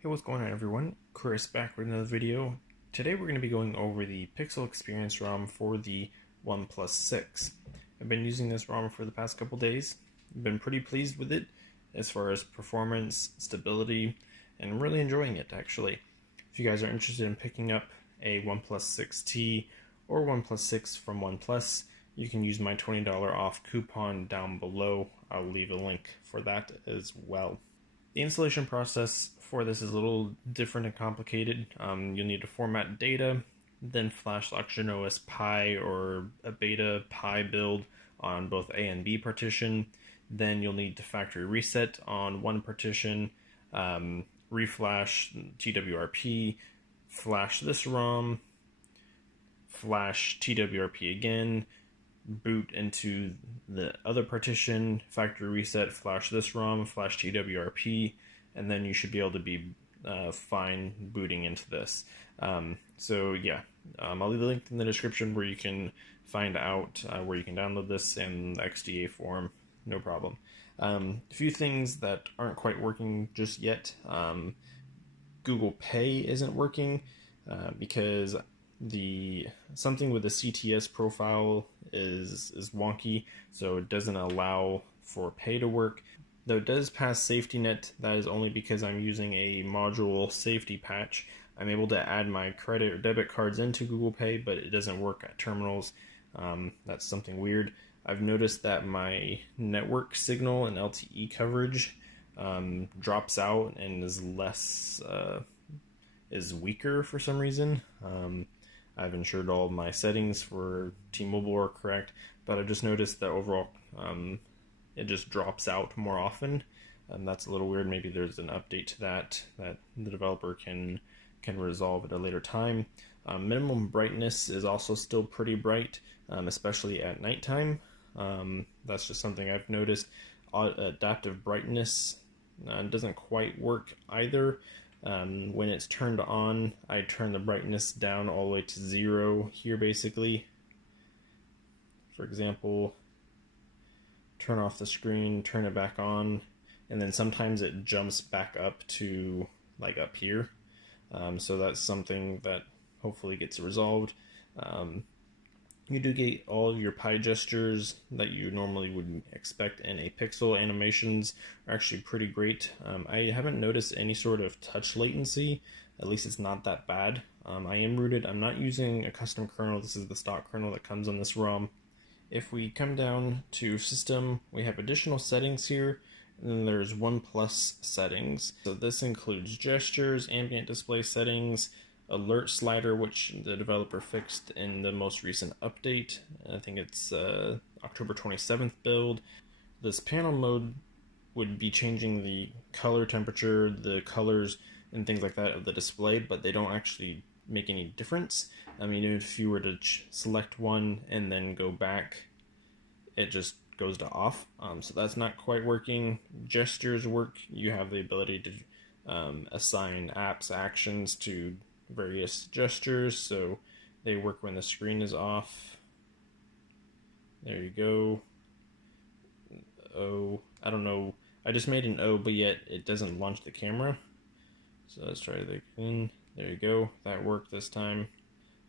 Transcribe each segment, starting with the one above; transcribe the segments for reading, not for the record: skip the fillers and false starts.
Hey, what's going on everyone? Chris back with another video. Today we're going to be going over the Pixel Experience ROM for the OnePlus 6. I've been using this ROM for the past couple days. I've been pretty pleased with it as far as performance, stability, and really enjoying it actually. If you guys are interested in picking up a OnePlus 6T or OnePlus 6 from OnePlus, you can use my $20 off coupon down below. I'll leave a link for that as well. The installation process for this is a little different and complicated. You'll need to format data, then flash OxygenOS Pi or a Beta Pi build on both A and B partition. Then you'll need to factory reset on one partition, reflash TWRP, flash this ROM, flash TWRP again, boot into the other partition, factory reset, flash this ROM, flash TWRP, and then you should be able to be fine booting into this. So yeah, I'll leave a link in the description where you can find out where you can download this in the XDA form, no problem. A few things that aren't quite working just yet. Google Pay isn't working because something with the CTS profile is wonky, so it doesn't allow for pay to work. Though it does pass safety net, that is only because I'm using a module safety patch. I'm able to add my credit or debit cards into Google Pay, but it doesn't work at terminals. That's something weird. I've noticed that my network signal and LTE coverage drops out and is weaker for some reason. I've ensured all my settings for T-Mobile are correct, but I just noticed that overall it just drops out more often. That's a little weird. Maybe there's an update to that the developer can resolve at a later time. Minimum brightness is also still pretty bright, especially at nighttime. That's just something I've noticed. Adaptive brightness doesn't quite work either. When it's turned on, I turn the brightness down all the way to 0 here basically. For example, turn off the screen, turn it back on, and then sometimes it jumps back up to like up here. So that's something that hopefully gets resolved. You do get all of your Pi gestures that you normally would expect in a Pixel. Animations are actually pretty great. I haven't noticed any sort of touch latency, at least it's not that bad. I am rooted, I'm not using a custom kernel, this is the stock kernel that comes on this ROM. If we come down to system, we have additional settings here, and then there's OnePlus settings. So this includes gestures, ambient display settings, alert slider, which the developer fixed in the most recent update. I think it's October 27th build. This panel mode would be changing the color temperature, the colors, and things like that of the display, but they don't actually make any difference. I mean, if you were to select one and then go back, it just goes to off. So that's not quite working. Gestures work. You have the ability to assign apps actions to various gestures, so they work when the screen is off. There you go. O, I don't know, I just made an O, but yet it doesn't launch the camera. So let's try that again. There you go, that worked this time.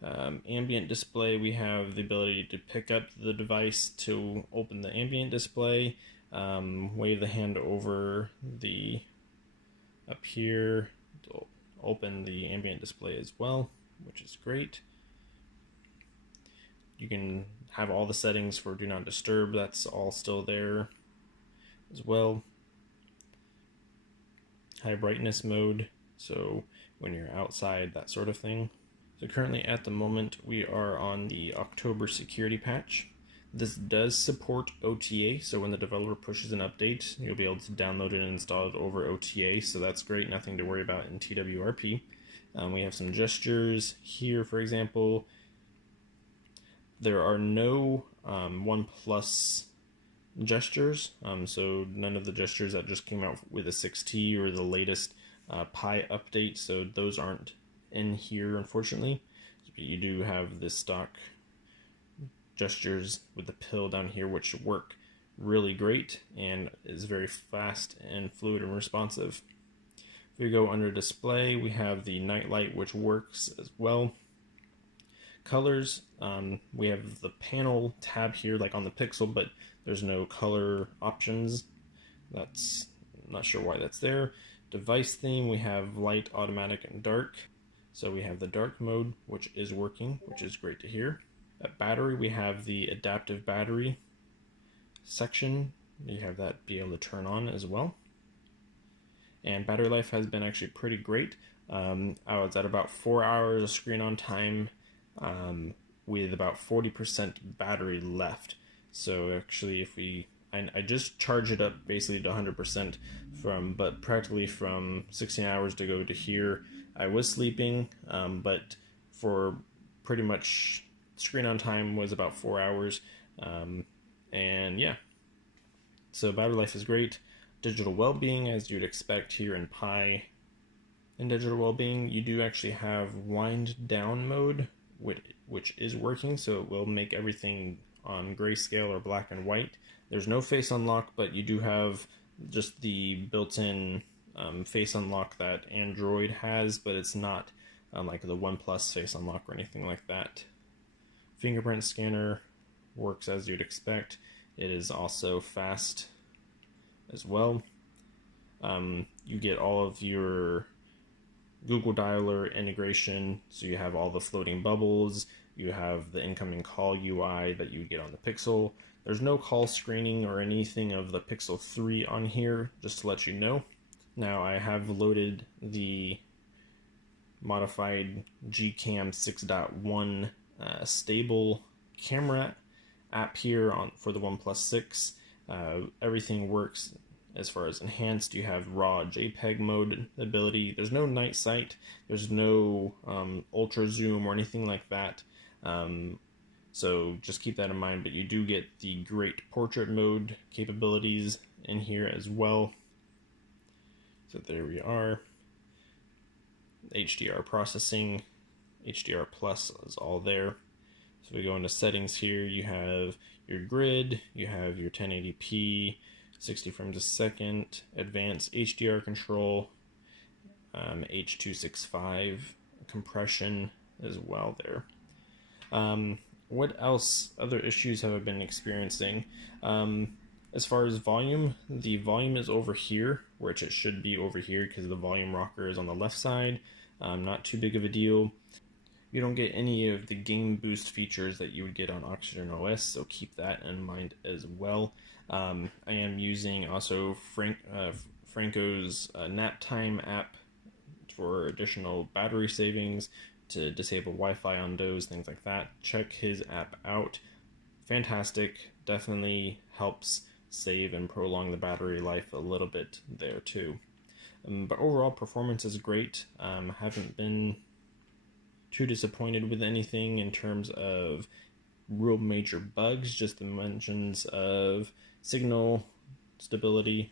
Ambient display, we have the ability to pick up the device to open the ambient display, wave the hand over up here to open the ambient display as well, which is great. You can have all the settings for do not disturb, that's all still there as well. High brightness mode, so when you're outside, that sort of thing. So currently at the moment we are on the October security patch. This does support OTA, so when the developer pushes an update, you'll be able to download it and install it over OTA, so that's great, nothing to worry about in TWRP. We have some gestures here, for example. There are no OnePlus gestures, so none of the gestures that just came out with the 6T or the latest Pi update, so those aren't in here, unfortunately. But you do have the stock gestures with the pill down here, which work really great and is very fast and fluid and responsive. If we go under display, we have the night light, which works as well. Colors, we have the panel tab here like on the Pixel, but there's no color options. I'm not sure why that's there. Device theme, we have light, automatic, and dark. So we have the dark mode, which is working, which is great to hear. At battery, we have the adaptive battery section. You have that be able to turn on as well. And battery life has been actually pretty great. I was at about 4 hours of screen on time with about 40% battery left. So actually, I just charge it up basically to 100% but practically from 16 hours to go to here. I was sleeping, but for pretty much screen on time was about 4 hours, and yeah. So battery life is great. Digital well-being, as you'd expect here in Pi. In digital well-being, you do actually have wind down mode, which is working, so it will make everything on grayscale or black and white. There's no face unlock, but you do have just the built-in face unlock that Android has, but it's not like the OnePlus face unlock or anything like that. Fingerprint scanner works as you'd expect. It is also fast as well. You get all of your Google Dialer integration, so you have all the floating bubbles, you have the incoming call UI that you get on the Pixel. There's no call screening or anything of the Pixel 3 on here, just to let you know. Now I have loaded the modified Gcam 6.1 stable camera app here for the OnePlus 6. Everything works as far as enhanced. You have raw JPEG mode ability. There's no night sight. There's no ultra zoom or anything like that. So just keep that in mind, but you do get the great portrait mode capabilities in here as well. So there we are. HDR processing, HDR Plus is all there. So we go into settings here, you have your grid, you have your 1080p, 60 frames a second, advanced HDR control, H.265 compression as well there. What else? Other issues have I been experiencing? As far as volume, the volume is over here, which it should be over here because the volume rocker is on the left side. Not too big of a deal. You don't get any of the gain boost features that you would get on Oxygen OS, so keep that in mind as well. I am using also Franco's nap time app for additional battery savings to disable Wi-Fi on those, things like that. Check his app out. Fantastic. Definitely helps save and prolong the battery life a little bit there too. But overall performance is great. Haven't been too disappointed with anything in terms of real major bugs, just the mentions of signal stability.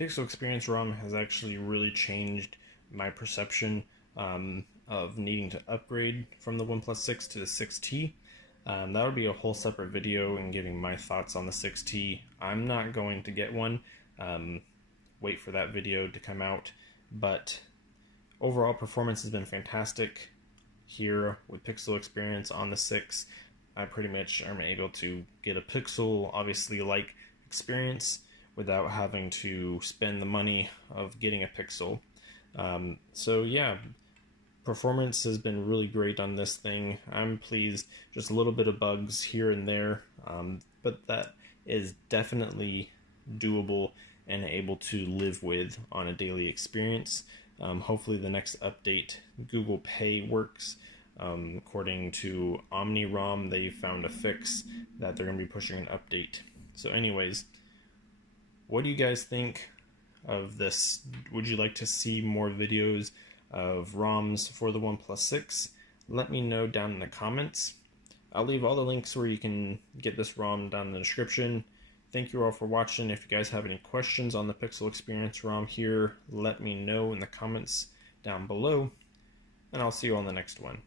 Pixel Experience ROM has actually really changed my perception of needing to upgrade from the OnePlus 6 to the 6T. That would be a whole separate video and giving my thoughts on the 6T. I'm not going to get one. Wait for that video to come out. But overall performance has been fantastic. Here with Pixel Experience on the 6, I pretty much am able to get a Pixel, obviously, like experience without having to spend the money of getting a Pixel. So yeah, performance has been really great on this thing. I'm pleased. Just a little bit of bugs here and there, but that is definitely doable and able to live with on a daily experience. Hopefully the next update, Google Pay, works. According to OmniROM, they found a fix that they're going to be pushing an update. So anyways, what do you guys think of this? Would you like to see more videos of ROMs for the OnePlus 6? Let me know down in the comments. I'll leave all the links where you can get this ROM down in the description. Thank you all for watching. If you guys have any questions on the Pixel Experience ROM here, let me know in the comments down below, and I'll see you on the next one.